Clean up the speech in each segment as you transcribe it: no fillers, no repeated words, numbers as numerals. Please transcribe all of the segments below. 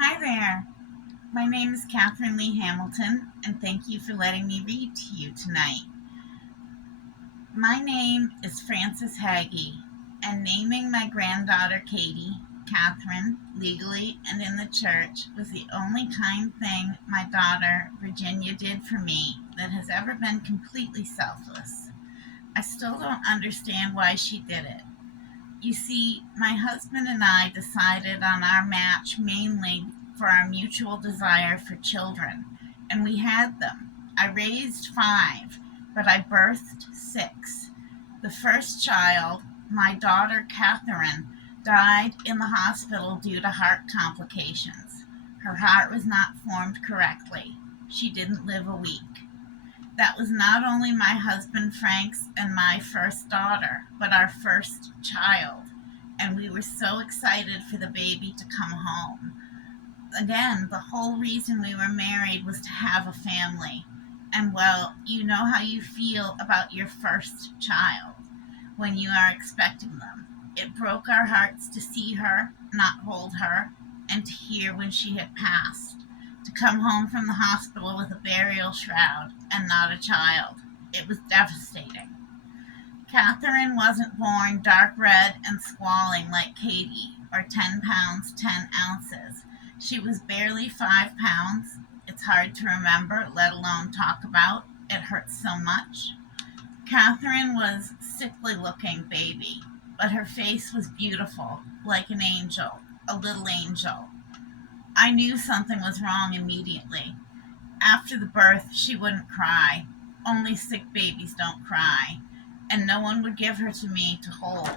Hi there. My name is Kathryn Lee Hamilton, and thank you for letting me read to you tonight. My name is Frances Haage, and naming my granddaughter Katie, Kathryn, legally and in the church, was the only kind thing my daughter, Virginia, did for me that has ever been completely selfless. I still don't understand why she did it. You see, my husband and I decided on our match mainly for our mutual desire for children, and we had them. I raised five, but I birthed six. The first child, my daughter Kathryn, died in the hospital due to heart complications. Her heart was not formed correctly. She didn't live a week. That was not only my husband Frank's and my first daughter, but our first child. And we were so excited for the baby to come home. Again, the whole reason we were married was to have a family. And well, you know how you feel about your first child when you are expecting them. It broke our hearts to see her, not hold her, and to hear when she had passed. To come home from the hospital with a burial shroud and not a child. It was devastating. Kathryn wasn't born dark red and squalling like Katie, or 10 pounds 10 ounces. She was barely 5 pounds. It's hard to remember, let alone talk about. It hurts so much. Kathryn was sickly looking baby, but her face was beautiful, like an angel, a little angel. I knew something was wrong immediately. After the birth, she wouldn't cry. Only sick babies don't cry. And no one would give her to me to hold.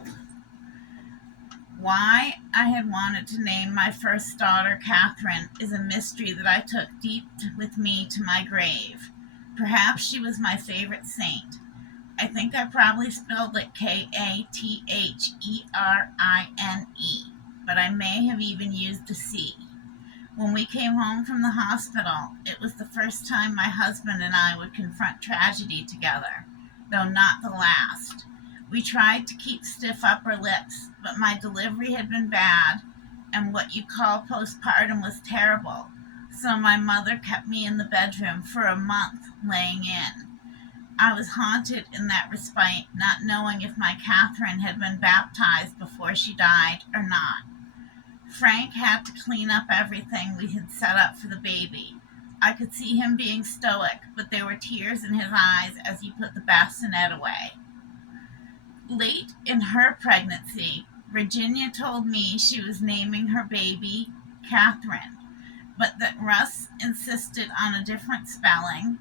Why I had wanted to name my first daughter Kathryn is a mystery that I took deep with me to my grave. Perhaps she was my favorite saint. I think I probably spelled it Kathrine, but I may have even used a C. When we came home from the hospital, it was the first time my husband and I would confront tragedy together, though not the last. We tried to keep stiff upper lips, but my delivery had been bad, and what you call postpartum was terrible, so my mother kept me in the bedroom for a month laying in. I was haunted in that respite, not knowing if my Kathryn had been baptized before she died or not. Frank had to clean up everything we had set up for the baby. I could see him being stoic, but there were tears in his eyes as he put the bassinet away. Late in her pregnancy, Virginia told me she was naming her baby Kathryn, but that Russ insisted on a different spelling,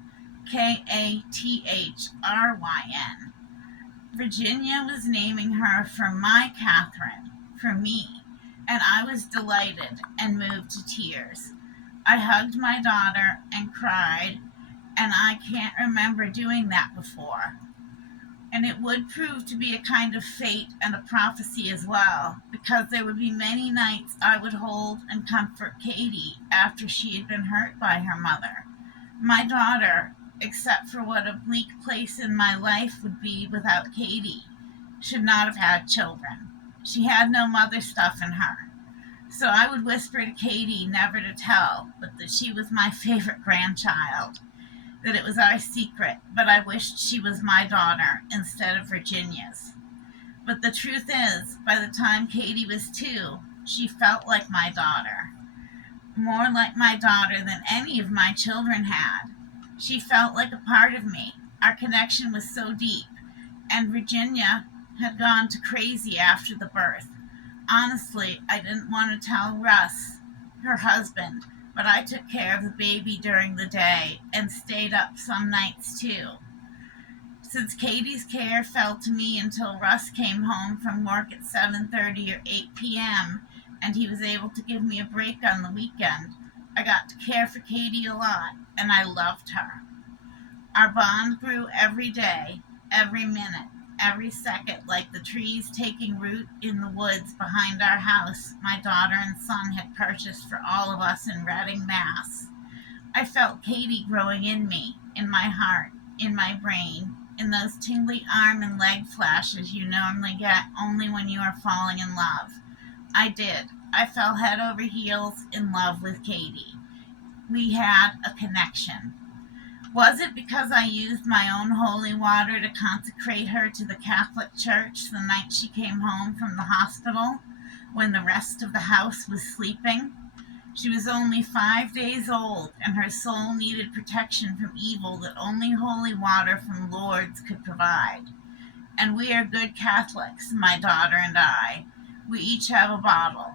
Kathryn. Virginia was naming her for my Kathryn, for me, and I was delighted and moved to tears. I hugged my daughter and cried, and I can't remember doing that before. And it would prove to be a kind of fate and a prophecy as well, because there would be many nights I would hold and comfort Katie after she had been hurt by her mother. My daughter, except for what a bleak place in my life would be without Katie, should not have had children. She had no mother stuff in her. So I would whisper to Katie never to tell, but that she was my favorite grandchild, that it was our secret, but I wished she was my daughter instead of Virginia's. But the truth is, by the time Katie was 2, she felt like my daughter, more like my daughter than any of my children had. She felt like a part of me. Our connection was so deep, and Virginia had gone to crazy after the birth. Honestly, I didn't want to tell Russ, her husband, but I took care of the baby during the day and stayed up some nights too. Since Katie's care fell to me until Russ came home from work at 7:30 or 8 p.m., and he was able to give me a break on the weekend, I got to care for Katie a lot, and I loved her. Our bond grew every day, every minute, every second, like the trees taking root in the woods behind our house my daughter and son had purchased for all of us in Reading, Mass. I felt Katie growing in me, in my heart, in my brain, in those tingly arm and leg flashes you normally get only when you are falling in love. I did. I fell head over heels in love with Katie. We had a connection. Was it because I used my own holy water to consecrate her to the Catholic Church the night she came home from the hospital when the rest of the house was sleeping? She was only 5 days old, and her soul needed protection from evil that only holy water from Lourdes could provide. And we are good Catholics, my daughter and I. We each have a bottle.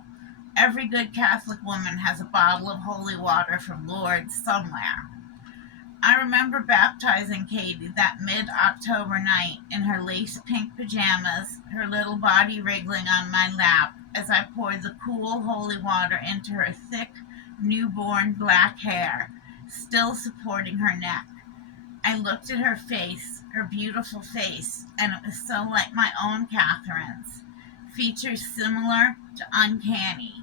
Every good Catholic woman has a bottle of holy water from Lourdes somewhere. I remember baptizing Katie that mid-October night in her lace pink pajamas, her little body wriggling on my lap as I poured the cool holy water into her thick, newborn black hair, still supporting her neck. I looked at her face, her beautiful face, and it was so like my own Kathryn's. Features similar to uncanny.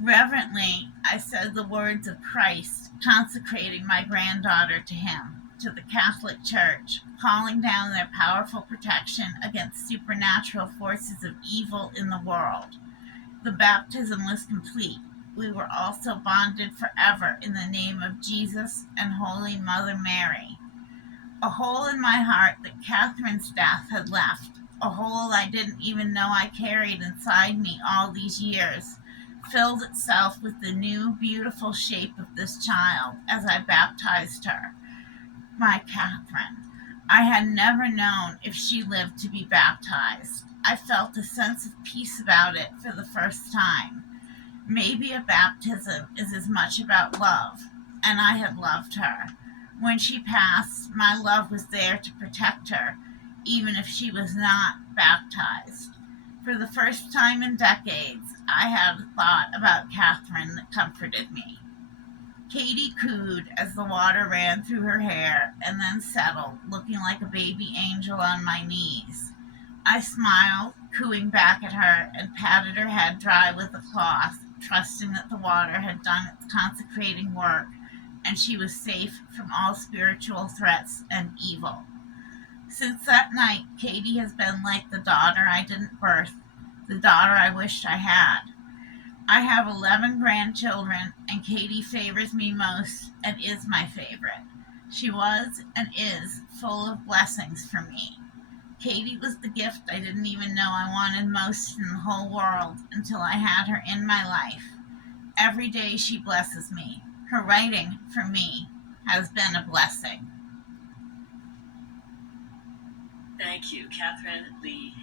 Reverently, I said the words of Christ, consecrating my granddaughter to him, to the Catholic Church, calling down their powerful protection against supernatural forces of evil in the world. The baptism was complete. We were also bonded forever in the name of Jesus and Holy Mother Mary. A hole in my heart that Kathryn's death had left, a hole I didn't even know I carried inside me all these years, filled itself with the new, beautiful shape of this child as I baptized her, my Kathryn. I had never known if she lived to be baptized. I felt a sense of peace about it for the first time. Maybe a baptism is as much about love, and I had loved her. When she passed, my love was there to protect her, even if she was not baptized. For the first time in decades, I had a thought about Kathryn that comforted me. Katie cooed as the water ran through her hair and then settled, looking like a baby angel on my knees. I smiled, cooing back at her, and patted her head dry with a cloth, trusting that the water had done its consecrating work and she was safe from all spiritual threats and evil. Since that night, Katie has been like the daughter I didn't birth, the daughter I wished I had. I have 11 grandchildren, and Katie favors me most and is my favorite. She was and is full of blessings for me. Katie was the gift I didn't even know I wanted most in the whole world until I had her in my life. Every day she blesses me. Her writing, for me, has been a blessing. Thank you, Kathryn Lee